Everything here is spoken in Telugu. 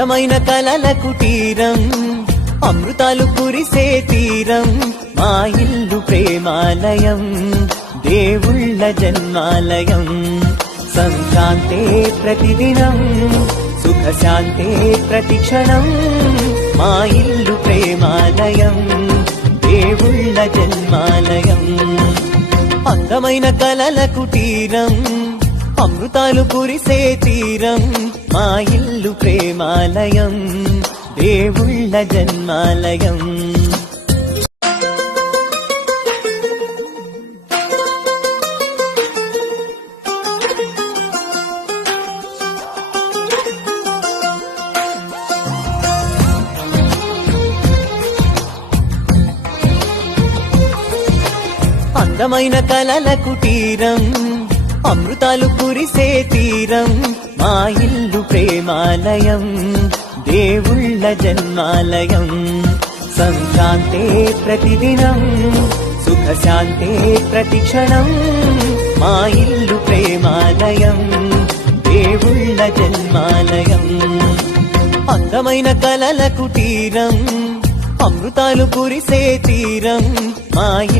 అందమైన కలల కుటీరం అమృతాలు కురిసే తీరం మా ఇల్లు ప్రేమాలయం దేవుళ్ళ జన్మాలయం సంక్రాంతే ప్రతిదినం సుఖశాంతే ప్రతిక్షణం మా ఇల్లు ప్రేమాలయం దేవుళ్ళ జన్మాలయం అందమైన కలల కుటీరం అమృతాలు కురిసే తీరం మా ఇల్లు ప్రేమాలయం దేవుళ్ళ జన్మాలయం అందమైన కలల కుటీరం అమృతాలు కురిసే తీరం మా ఇల్లు ప్రేమాలయం దేవుళ్ళ జన్మాలయం సంక్రాంతే ప్రతిదినం సుఖశాంతే ప్రతిక్షణం మా ఇల్లు ప్రేమాలయం దేవుళ్ళ జన్మాలయం అందమైన కలల కుటీరం అమృతాలు కురిసే తీరం మా ఇల్లు